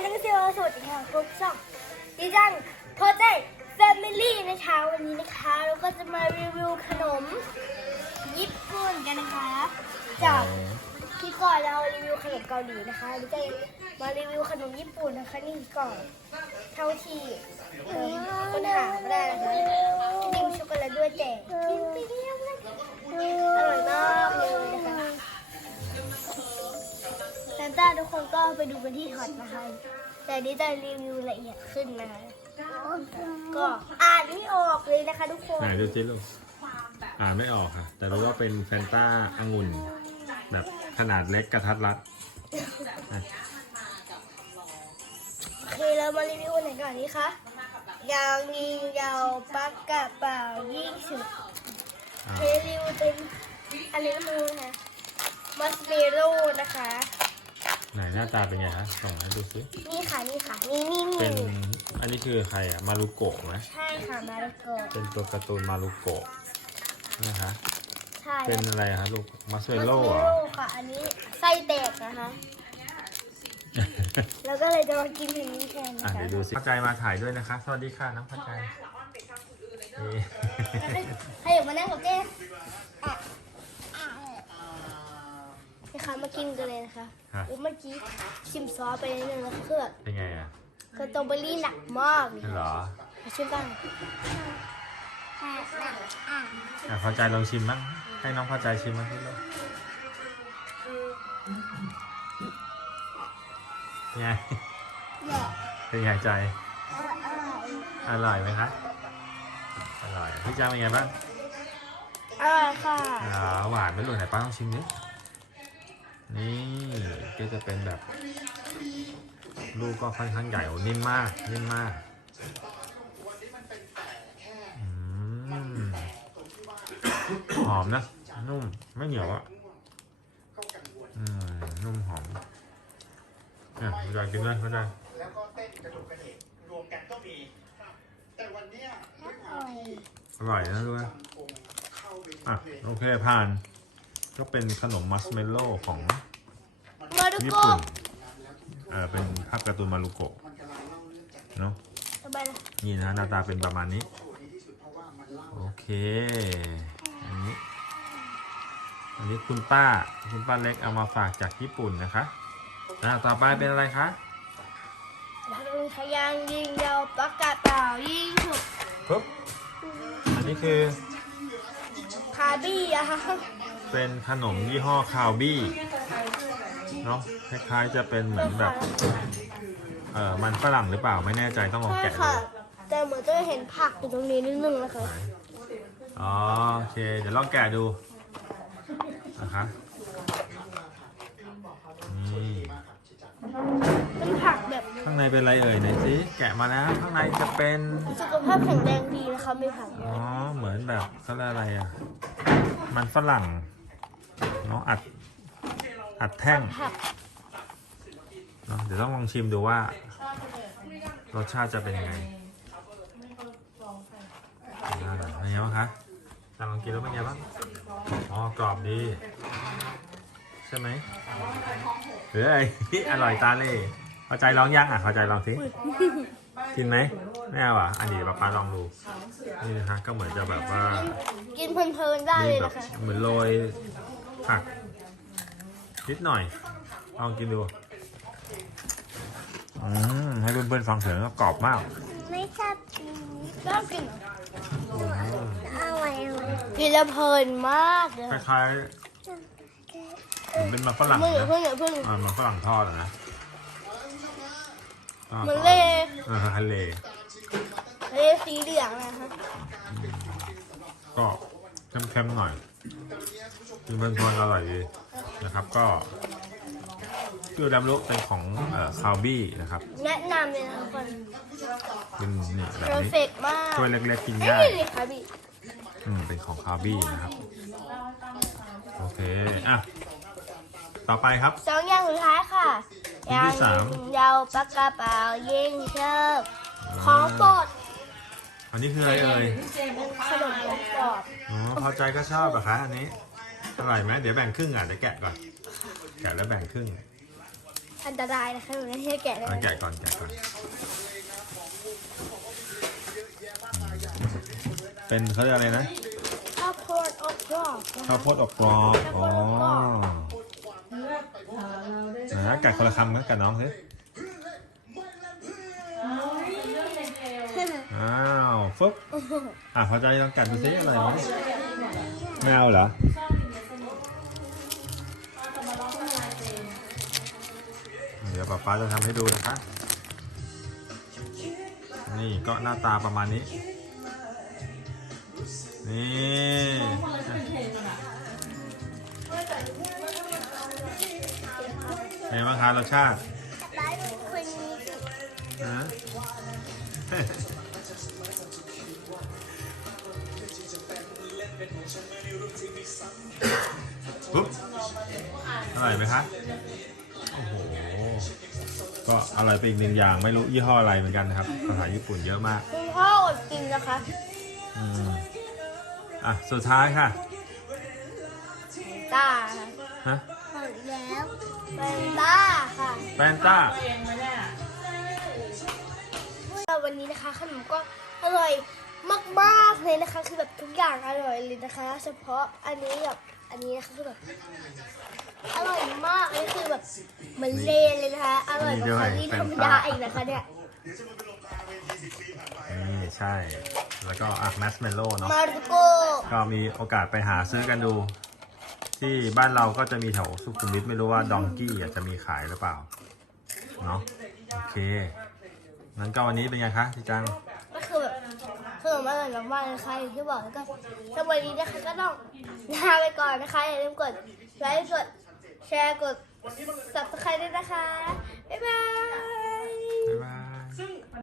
นนี้ก็คือสวัสดีค่ะพบช่องดิจังโพเจแฟมิลี่นะคะวันนี้นะคะเราก็จะมารีวิวขนมญี่ปุ่นกันนะคะ จากที่ก่อนเรารีวิวขนมเกาหลีนะคะดิจังมารีวิวขนมญี่ปุ่นนะคะนี่ก่อนเท่าที่เออค้นหาไม่ได้นะคะมีช็อกโกแลตด้วยแต่กินไปเรียบเลยอร่อยมากเลยนะคะ ไปดูกันที่ฮอตนะคะ แต่นี้จะรีวิวละเอียดขึ้นนะคะ ก็อ่านไม่ออกเลยนะคะทุกคน ไหนดูจิลูกอ่านไม่ออกค่ะ แต่รู้ว่าเป็นแฟนต้าองุ่น แบบขนาดเล็กกระทัดรัดอะโอเคเรามารีวิวอันไหนก่อนนี้คะ ยาวยิงยาวปักกระเป๋ายิ่งสุดอะเทรีวิวเป็นอันนี้ก็ไมือนะมัสเมโล่นะคะ ไหนหน้าตาเป็นไงคะส่องให้ดูสินี่ค่ะนี่ค่ะ นี่นี่นี่เป็นอันนี้คือใครอะมารุโกะไหมใช่ค่ะมาแล้วก็เป็นตัวการ์ตูนมารุโกะนะคะใช่เป็นอะไรคะลูกมาสเวมัสโล่เมเหรอโล่ค่ะอันนี้ไส้แตกนะคะแล้วก็เลยจะมากินถึงนี้แทนอะนะคะเดี๋ยวดูสิเข้าใจมาถ่ายด้วยนะคะ สวัสดีค่ะน้องเข้าใจนี่ให้อยู่มานั่งกับเจ๊อะอะ นะคะมากินกันเลยนะคะฮะอุ๊ยเมื่อกี้ชิมซอสไปนิดนึงแล้วคือแบบเป็นไงอะสตรอเบอรี่หนักมากเลยนี่เหรอมาชิมบ้างอะพอใจลองชิมบ้างให้น้องพอใจชิมบ้างพี่ลูกเป็นไงเป็นไงใจ อร่อยไหมคะอร่อยพี่จ้าเป็นไงบ้างอร่อยค่ะ อ่าหวานไหม่หล่นไหนป้าต้องชิมดิ นี่ก็จะเป็นแบบ ลูกก็ค่อนข้างใหญ่โอ้นิ่มมากนิ่มมากอืมหอมนะ นุ่มไม่เหนียวอะอืมนุ่มหอมอะอยากกินเลยก็ได้แล้วก็เต้นกระดูกกระเดกรวมกันก็มี แต่วันเนี้ยด้วยความที่อร่อยนะด้วยคงเข้าไปอะเพลงโอเคผ่าน ก็เป็นขนมมัสเมลโล่ของมาดูญี่โกปุ่นเออเป็นภาพการ์ตูนมารุโกะมันกำลังเล่าเรื่องจากเนาะสบายเลยนี่นะหน้าตาเป็นประมาณนี้โชว์ดีที่สุดเพราะว่ามันเล่าโอเค อันนี้ อันนี้คุณป้า คุณป้าเล็กเอามาฝากจากญี่ปุ่นนะคะอ่าต่อไปเป็นอะไรคะทะยางยิงยาวปากกาเปล่ายิงฉุกปุ๊บ อันนี้คือ คาบี้อะค่ะ เป็นขนมยี่ห้อคาวบี้เนาะคล้ายๆจะเป็นเหมือนแบบ เออมันฝรั่งหรือเปล่าไม่แน่ใจต้องลองใช่แกะดูค่ะ แต่เหมือนจะเห็นผักอยู่ตรงนี้นิดนึงนะคะไหนอ๋อโอเค เดี๋ยวลองแกะดูนะคะนี่เป็นผักแบบข้างในเป็นอะไรเอ่ยไหนสิแกะมาแล้วข้างในจะเป็น สุขภาพแข็งแรงดีนะคะไม่ผัก อ๋อ เหมือนแบบเขาเรียกอะไรอะ มันฝรั่งเนาะอัดอัดแท่งผักเนาะเดี๋ยวต้องลองชิมดูว่า รสชาติจะเป็นยังไงอ่าเป็นไงบ้างคะจะลองกินแล้วเป็นไงบ้างอ๋อกรอบดี ใช่ไหมหรืออะไรอร่อยตาเล่พอใจลองยังอะพอใจลองสิกินไหมไม่เอาอะอันนี้ป้าป้าลองดูนี่นะฮะก็เหมือนจะแบบว่า กินเพลินๆได้มีเลยแบบนะคะเหมือนโรย ผักนิดหน่อยลองกินดูอืมให้เพื่อนๆฟังเสียงก็กรอบมาก ไม่ชอบกินชอบกินเหรออืมอร่อยกินแล้วเพลินมากเลยคล้ายๆเหมือนเป็นมันฝรั่งเพิ่งนะเพิ่งเพิ่งอ่ามันฝรั่งทอดอะนะก็เหมือนเล่เออทะเลเล่สีเหลืองนะคะก็เค็มๆหน่อย กินเพลินๆอร่อยดีนะครับก็ชื่อดำรุเป็นของเอ่อคาวบี้นะครับแนะนำเลยนะคะทุกคนเป็นนี่แบบเพอร์นี้เฟกมากถ้วยเล็กๆกินเอ้ง่ายยเลยค่ะพี่อืมเป็นของคาวบี้นะครับ โอเค อะ ต่อไปครับ สองอย่างสุดท้ายค่ะชิ้นที่สามยาวปากกาเปล่ายิงเชิบของโปรด อันนี้คืออะไรเอ่ยเป็นขนมของโปรดอ๋อพอใจก็ชอบเหรอะคะอันนี้อร่อยไหมเดี๋ยวแบ่งครึ่งอะเดี๋ยวแกะก่อนแกะแล้วแบ่งครึ่งอันตรายนะคะหนูไม่ให้แกะเลยเอาแกะก่อนแกะก่อนเป็นเขาเรียกอะไรนะข้าวโพดอบกรอบนะข้าวคะโพดอบกรอบอ๋อนะกัดคนละคำนะกัดน้องสิอ้าว ฟึ๊บอะพอใจลองกัดดูสิอร่อยไหมไม่เอาเหรอเดี๋ยวป๊าป๊าจะทำให้ดูนะคะ นี่ก็หน้าตาประมาณนี้ นี่ไงบ้างคะรสชาติร้ายเป็นคนนี้นะ ปุ๊บอร่อยไหมคะโอ้โหก็อร่อยไปอีกหนึ่งอย่างไม่รู้ยี่ห้ออะไรเหมือนกันนะครับภาษาญี่ปุ่นเยอะมากคุณพ่ออดกินนะคะอืมอะสุดท้ายค่ะตาฮะหมดแล้วเป็นตาค่ะแฟนต้าแต่วันนี้นะคะขนมก็อร่อย มากๆเลยนะคะ คือแบบทุกอย่างอร่อยเลยนะคะ เฉพาะอันนี้แบบอันนี้นะคะคือแบบอร่อยมากอันนี้คือแบบเหมือนเลนเลยนะคะอร่อยกว่าคารี่ธรรมดาอีกนะคะเนี่ยนี่ใช่ แล้วก็อะแมสเมลโล่เนาะมารุโกก็มีโอกาสไปหาซื้อกันดู ที่บ้านเราก็จะมีแถวสุขุมวิทไม่รู้ว่าดองกี้อะจะมีขายหรือเปล่า เนาะโอเคงั้นก็วันนี้เป็นไงคะพี่จังก็คือแบบขน มอร่อยมากๆเลยค่ะอย่างที่บอกแล้วก็สำหรับวันนี้นะคะก็ต้องลาไปก่อนนะคะอย่าลืมกดไลค์กดแชร์กด subscribe ด้วยนะคะ บ๊ายบาย